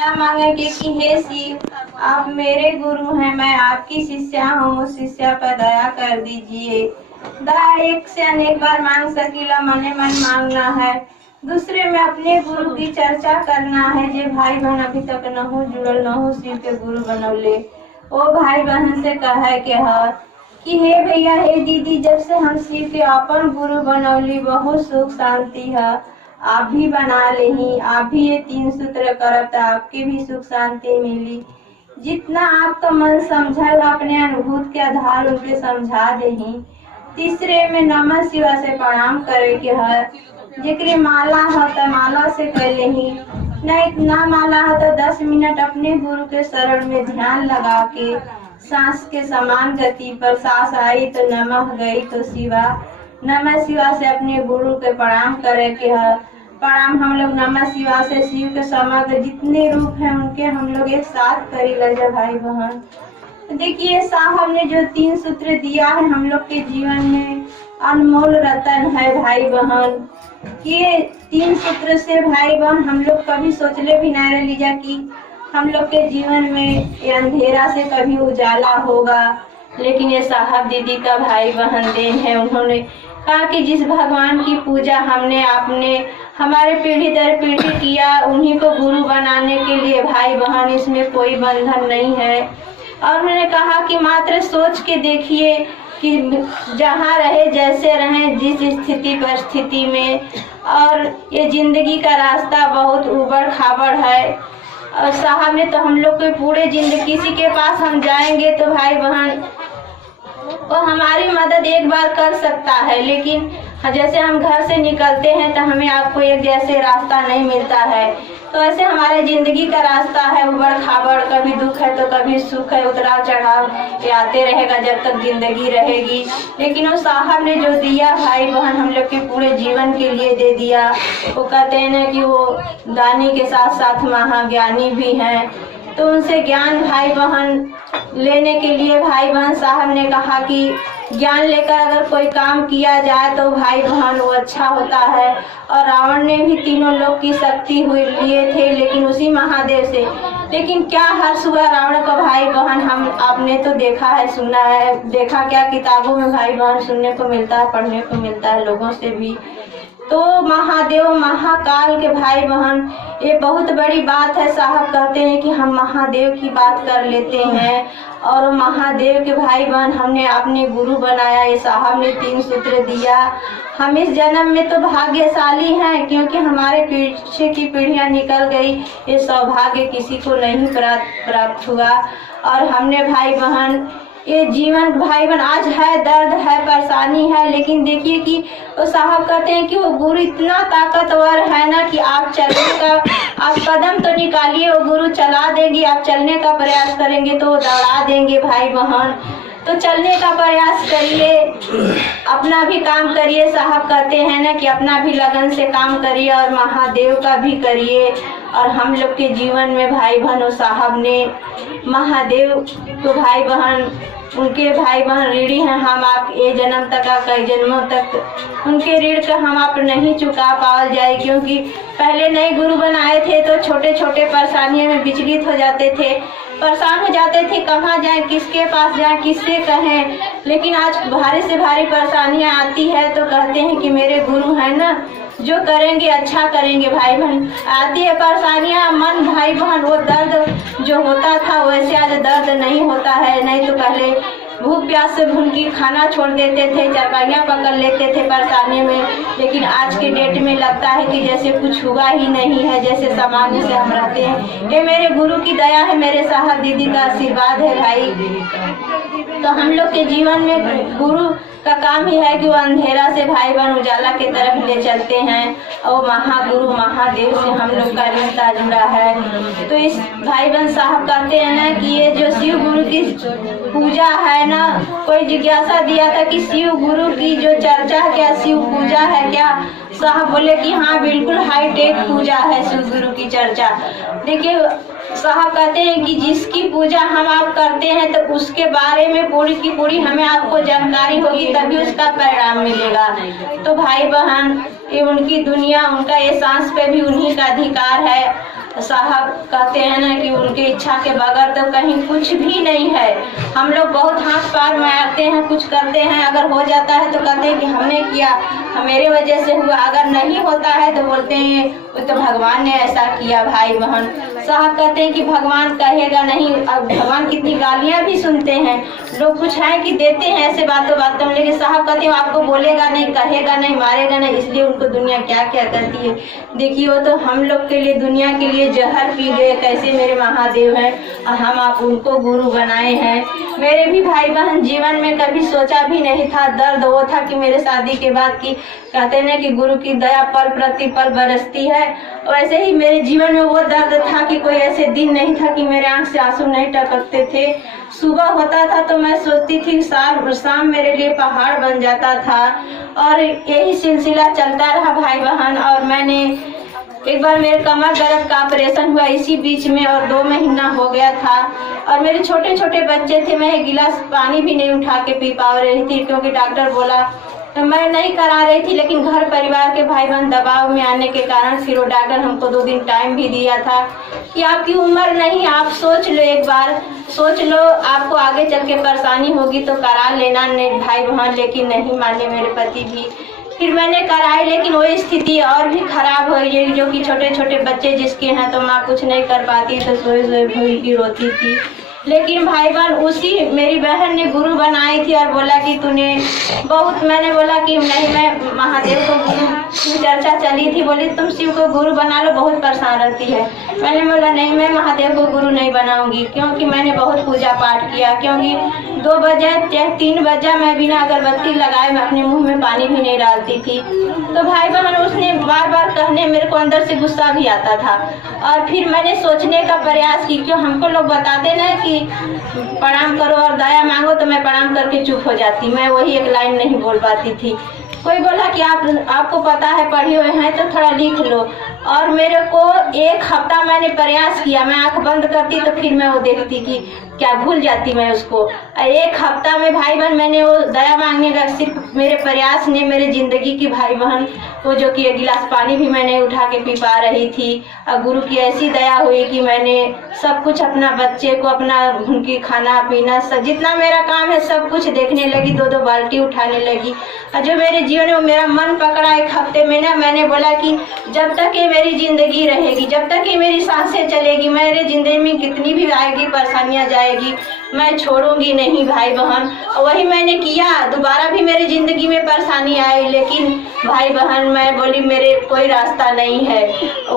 क्या मांगेंगे कि हे शिव, आप मेरे गुरु हैं, मैं आपकी शिष्या हूँ, उस शिष्या पर दया कर दीजिए। दया एक से अनेक बार मांग सकीला, मने मन मांगना है। दूसरे में अपने गुरु की चर्चा करना है। जे भाई बहन अभी तक न हो जुड़ल, न हो शिव के गुरु बनौले, ओ भाई बहन से कहे के है कि हे भैया, हे दीदी, जब से हम शिव के अपन गुरु बनौली, बहुत सुख शांति है। आप भी बना लेही, आप भी ये 3 सूत्र करब तो आपके भी सुख शांति मिली। जितना आपका मन समझल, अपने अनुभूत के आधार उनके समझा देही। तीसरे में नमः शिवाय से प्रणाम करे के है। जेकरे माला है तो माला से कर लेही, नहीं ना माला है तो 10 मिनट अपने गुरु के शरण में ध्यान लगा के सांस के समान गति पर सांस आई तो नमः, गई तो शिवा। नमः शिवा से अपने गुरु के प्रणाम करे के है। प्रणाम हम लोग नमः शिवा से शिव के समग्र जितने रूप हैं उनके हम लोग एक साथ करी लगे भाई बहन। देखिए साहब ने जो 3 सूत्र दिया है हम लोग के जीवन में अनमोल रतन है भाई बहन। ये 3 सूत्र से भाई बहन हम लोग कभी सोचले भी नहीं रह लीजा कि हम लोग के जीवन में ये अंधेरा से कभी उजाला होगा। लेकिन ये साहब दीदी का भाई बहन देन है। उन्होंने कहा कि जिस भगवान की पूजा हमने आपने हमारे पीढ़ी दर पीढ़ी किया, उन्हीं को गुरु बनाने के लिए भाई बहन, इसमें कोई बंधन नहीं है। और उन्होंने कहा कि मात्र सोच के देखिए कि जहाँ रहे, जैसे रहें, जिस स्थिति परिस्थिति में, और ये जिंदगी का रास्ता बहुत उबड़ खाबड़ है। और साहब ने तो हम लोग के पूरे जिंदगी, किसी के पास हम जाएंगे तो भाई बहन वो हमारी मदद एक बार कर सकता है, लेकिन जैसे हम घर से निकलते हैं तो हमें आपको एक जैसे रास्ता नहीं मिलता है। तो ऐसे हमारे जिंदगी का रास्ता है उबड़ खाबड़, कभी दुख है तो कभी सुख है, उतराव चढ़ाव ये आते रहेगा जब तक जिंदगी रहेगी। लेकिन वो साहब ने जो दिया भाई बहन हम लोग के पूरे जीवन के लिए दे दिया। वो कहते हैं ना कि वो दानी के साथ साथ महाज्ञानी भी हैं। तो उनसे ज्ञान भाई बहन लेने के लिए भाई बहन साहब ने कहा कि ज्ञान लेकर अगर कोई काम किया जाए तो भाई बहन वो अच्छा होता है। और रावण ने भी तीनों लोक की शक्ति हुई लिए थे, लेकिन उसी महादेव से। लेकिन क्या हर्ष हुआ रावण का भाई बहन, हम आपने तो देखा है, सुना है, देखा क्या किताबों में भाई बहन सुनने को मिलता है, पढ़ने को मिलता है लोगों से भी। तो महादेव महाकाल के भाई बहन ये बहुत बड़ी बात है। साहब कहते हैं कि हम महादेव की बात कर लेते हैं, और महादेव के भाई बहन हमने अपने गुरु बनाया। ये साहब ने 3 सूत्र दिया। हम इस जन्म में तो भाग्यशाली हैं, क्योंकि हमारे पीछे की पीढ़ियां निकल गई। ये सौभाग्य किसी को नहीं प्राप्त हुआ। और हमने भाई बहन ये जीवन भाई बहन आज है, दर्द है, परेशानी है, लेकिन देखिए कि वो साहब कहते हैं कि वो गुरु इतना ताकतवर है ना कि आप चलने का, आप कदम तो निकालिए, वो गुरु चला देंगे। आप चलने का प्रयास करेंगे तो वो दौड़ा देंगे भाई बहन। तो चलने का प्रयास करिए, अपना भी काम करिए। साहब कहते हैं ना कि अपना भी लगन से काम करिए और महादेव का भी करिए। और हम लोग के जीवन में भाई बहन साहब ने महादेव को भाई बहन, उनके भाई बहन ऋणी हैं। हम आप ये जन्म तक का कई जन्मों तक उनके ऋण का हम आप नहीं चुका पावल जाए, क्योंकि पहले नए गुरु बनाए थे तो छोटे छोटे परेशानियों में विचलित हो जाते थे, परेशान हो जाते थे, कहाँ जाएं, किसके पास जाएं, किससे कहें। लेकिन आज भारी से भारी परेशानियां आती है तो कहते हैं कि मेरे गुरु हैं ना, जो करेंगे अच्छा करेंगे। भाई बहन आती है परेशानियां, मन भाई बहन वो दर्द जो होता था वैसे आज दर्द नहीं होता है। नहीं तो पहले भूख प्यास से भूखी खाना छोड़ देते थे, चरपाइयाँ पकड़ लेते थे परेशानी में। लेकिन आज के डेट में लगता है कि जैसे कुछ हुआ ही नहीं है, जैसे सामान्य से हम रहते हैं। ये मेरे गुरु की दया है, मेरे साहब दीदी का आशीर्वाद है भाई। तो हम लोग के जीवन में गुरु का काम ही है कि वो अंधेरा से भाई बहन उजाला की तरफ ले चलते हैं। और महागुरु महादेव से हम लोग का रिश्ता जुड़ा है। तो इस भाई बहन साहब कहते हैं ना कि ये जो शिव गुरु की पूजा है ना, कोई जिज्ञासा दिया था कि शिव गुरु की जो चर्चा है क्या, शिव पूजा है क्या? साहब बोले कि हाँ बिल्कुल हाईटेक पूजा है शिव गुरु की चर्चा। देखिए साहब कहते हैं कि जिसकी पूजा हम आप करते हैं तो उसके बारे में पूरी की पूरी हमें आपको जानकारी होगी, तभी उसका परिणाम मिलेगा। तो भाई बहन ये उनकी दुनिया, उनका ये सांस पे भी उन्हीं का अधिकार है। साहब कहते हैं ना कि उनकी इच्छा के बगैर तो कहीं कुछ भी नहीं है। हम लोग बहुत हाथ पार मारते हैं, कुछ करते हैं, अगर हो जाता है तो कहते हैं कि हमने किया, मेरे वजह से हुआ, अगर नहीं होता है तो बोलते हैं वो तो भगवान ने ऐसा किया। भाई बहन साहब कहते हैं कि भगवान कहेगा नहीं। अब भगवान कितनी गालियां भी सुनते हैं, लोग कुछ है कि देते हैं ऐसे बातों में, लेकिन साहब कहते हैं आपको बोलेगा नहीं, कहेगा नहीं, मारेगा नहीं, इसलिए उनको दुनिया क्या क्या करती है। देखिए वो तो हम लोग के लिए, दुनिया के लिए जहर पी गए, कैसे मेरे महादेव हैं और हम आप उनको गुरु बनाए हैं। मेरे भी भाई बहन जीवन में कभी सोचा भी नहीं था, दर्द वो था कि मेरे शादी के बाद की कहते हैं कि गुरु की दया पल प्रति पल बरसती है, वैसे ही मेरे जीवन में वो दर्द था कि कोई ऐसे दिन नहीं था कि मेरे आंख से आंसू नहीं टपकते थे। सुबह होता था तो मैं सोचती थी शाम मेरे लिए पहाड़ बन जाता था, और यही सिलसिला चलता रहा भाई बहन। और मैंने एक बार मेरे कमर दर्द का ऑपरेशन हुआ इसी बीच में, और 2 महीना हो गया था, और मेरे छोटे छोटे बच्चे थे, मैं 1 गिलास पानी भी नहीं उठा के पी पा रही थी, क्योंकि डॉक्टर बोला तो मैं नहीं करा रही थी, लेकिन घर परिवार के भाई बहन दबाव में आने के कारण फिर वो डॉक्टर हमको 2 दिन टाइम भी दिया था कि आपकी उम्र नहीं, आप सोच लो, एक बार सोच लो, आपको आगे चल के परेशानी होगी तो करा लेना नहीं भाई बहन। लेकिन नहीं माने मेरे पति भी, फिर मैंने कराई, लेकिन वो स्थिति और भी खराब हो गई, जो कि छोटे छोटे बच्चे जिसके हैं तो माँ कुछ नहीं कर पाती, तो सोई सोई भूल की रोती थी। लेकिन भाई बहन उसी मेरी बहन ने गुरु बनाई थी और बोला कि तूने बहुत, मैंने बोला कि नहीं, मैं महादेव को गुरु की चर्चा चली थी, बोली तुम शिव को गुरु बना लो, बहुत परेशान रहती है। मैंने बोला नहीं, मैं महादेव को गुरु नहीं बनाऊंगी, क्योंकि मैंने बहुत पूजा पाठ किया, क्योंकि 2 बजे चाहे 3 बजे मैं बिना अगरबत्ती लगाए मैं अपने मुंह में पानी भी नहीं डालती थी। तो भाई बहन उसने बार बार कहने, मेरे को अंदर से गुस्सा भी आता था, और फिर मैंने सोचने का प्रयास की, क्यों हमको लोग बताते ना कि प्रणाम करो और दया मांगो, तो मैं प्रणाम करके चुप हो जाती, मैं वही एक लाइन नहीं बोल पाती थी। कोई बोला कि आपको पता है, पढ़े हुए हैं तो थोड़ा लिख लो, और मेरे को 1 हफ्ता मैंने प्रयास किया, मैं आंख बंद करती तो फिर मैं वो देखती कि क्या भूल जाती मैं उसको। 1 हफ्ता में भाई बहन मैंने वो दया मांगने का, सिर्फ मेरे प्रयास ने मेरी जिंदगी की भाई बहन, वो जो कि 1 गिलास पानी भी मैंने उठा के पी पा रही थी, और गुरु की ऐसी दया हुई कि मैंने सब कुछ अपना बच्चे को, अपना उनकी खाना पीना सब जितना मेरा काम है सब कुछ देखने लगी, 2-2 बाल्टी उठाने लगी। और जो मेरे जीवन में मेरा मन पकड़ा 1 हफ्ते में ना, मैंने बोला कि जब तक ये मेरी जिंदगी रहेगी, जब तक ये मेरी सांसें चलेगी, मेरे जिंदगी में कितनी भी आएगी परेशानियां जाएगी, मैं छोड़ूंगी नहीं भाई बहन। वही मैंने किया, दोबारा भी मेरी जिंदगी में परेशानी आई, लेकिन भाई बहन मैं बोली मेरे कोई रास्ता नहीं है,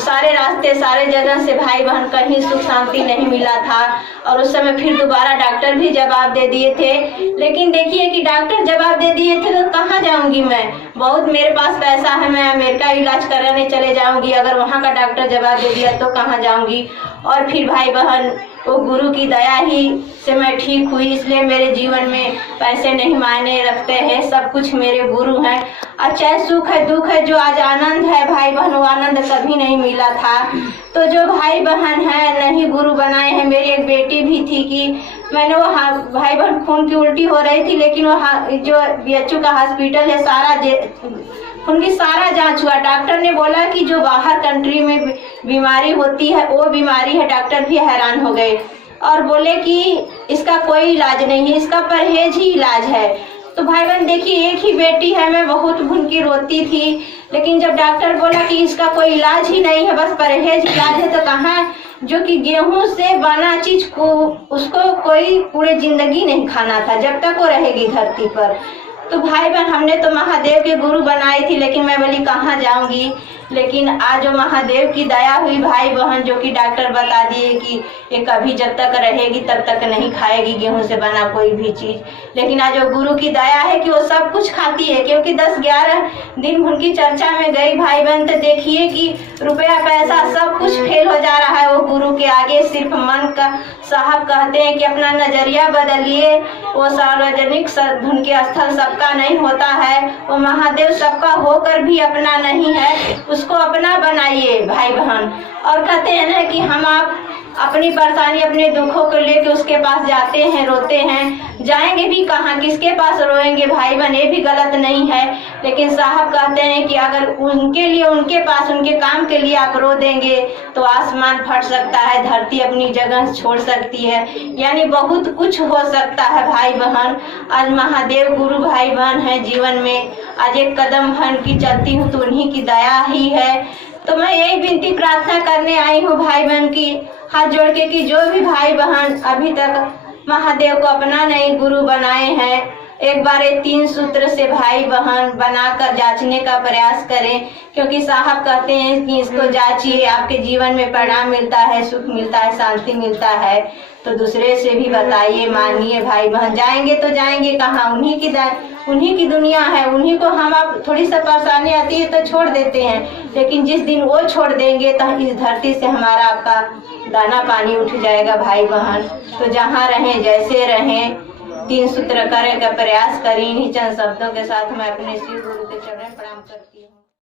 सारे रास्ते सारे जगह से भाई बहन कहीं सुख शांति नहीं मिला था। और उस समय फिर दोबारा डॉक्टर भी जवाब दे दिए थे, लेकिन देखिए कि डॉक्टर जवाब दे दिए थे तो कहाँ जाऊंगी मैं, बहुत मेरे पास पैसा है, मैं अमेरिका इलाज कराने चले जाऊंगी, अगर वहाँ का डॉक्टर जवाब दे दिया तो कहाँ जाऊंगी। और फिर भाई बहन वो गुरु की दया ही से मैं ठीक हुई, इसलिए मेरे जीवन में पैसे नहीं मायने रखते हैं, सब कुछ मेरे गुरु हैं। और चाहे सुख है दुख है, जो आज आनंद है भाई बहन, वो आनंद कभी नहीं मिला था। तो जो भाई बहन है नहीं गुरु बनाए हैं, मेरी एक बेटी भी थी कि मैंने वो भाई बहन खून की उल्टी हो रही थी, लेकिन वो जो BHU का हॉस्पिटल है, उनकी सारा जांच हुआ, डॉक्टर ने बोला कि जो बाहर कंट्री में बीमारी होती है वो बीमारी है, डॉक्टर भी हैरान हो गए और बोले कि इसका कोई इलाज नहीं है, इसका परहेज ही इलाज है। तो भाई बहन देखिए, एक ही बेटी है, मैं बहुत भून की रोती थी, लेकिन जब डॉक्टर बोला कि इसका कोई इलाज ही नहीं है, बस परहेज इलाज है, तो कहाँ, जो कि गेहूं से बना चीज को उसको कोई पूरे जिंदगी नहीं खाना था जब तक वो रहेगी धरती पर। तो भाई बहन हमने तो महादेव के गुरु बनाई थी, लेकिन मैं बोली कहाँ जाऊंगी। लेकिन आज जो महादेव की दया हुई भाई बहन, जो कि डॉक्टर बता दिए कि ये कभी जब तक रहेगी तब तक नहीं खाएगी गेहूं से बना कोई भी चीज, लेकिन आज जो गुरु की दया है कि वो सब कुछ खाती है, क्योंकि 10-11 दिन उनकी चर्चा में गई भाई बहन, तो देखिए कि रुपया पैसा सब कुछ फेल हो जा रहा है वो गुरु के आगे। सिर्फ मन का, साहब कहते हैं कि अपना नजरिया बदलिए, वो सार्वजनिक उनके स्थल सबका नहीं होता है, वो महादेव सबका होकर भी अपना नहीं है, उसको अपना बनाइए भाई बहन। और कहते हैं ना कि हम आप अपनी परेशानी अपने दुखों को लेके उसके पास जाते हैं, रोते हैं। जाएंगे भी कहाँ, किसके पास रोएंगे भाई बहन, ये भी गलत नहीं है। लेकिन साहब कहते हैं कि अगर उनके लिए, उनके पास, उनके काम के लिए आप रो देंगे तो आसमान फट सकता है, धरती अपनी जगह छोड़ सकती है, यानी बहुत कुछ हो सकता है भाई बहन। आज महादेव गुरु भाई बहन है जीवन में, आज एक कदम भर की चलती हूँ तो उन्हीं की दया ही है। तो मैं यही विनती प्रार्थना करने आई हूँ भाई बहन की हाथ जोड़ के कि जो भी भाई बहन अभी तक महादेव को अपना नहीं गुरु बनाए हैं, एक बार ये 3 सूत्र से भाई बहन बनाकर जांचने का प्रयास करें, क्योंकि साहब कहते हैं कि इसको जांचिए, आपके जीवन में परिणाम मिलता है, सुख मिलता है, शांति मिलता है। तो दूसरे से भी बताइए, मानिए भाई बहन। जाएंगे तो जाएंगे कहाँ, उन्हीं की दुनिया है, उन्हीं को हम आप थोड़ी सा परेशानी आती है तो छोड़ देते हैं, लेकिन जिस दिन वो छोड़ देंगे तो इस धरती से हमारा आपका दाना पानी उठ जाएगा भाई बहन। तो जहाँ रहें, जैसे रहें, 3 सूत्र करने का प्रयास करें। इन्हीं चंद शब्दों के साथ मैं अपने श्री गुरु के चरण प्रणाम करती हूँ।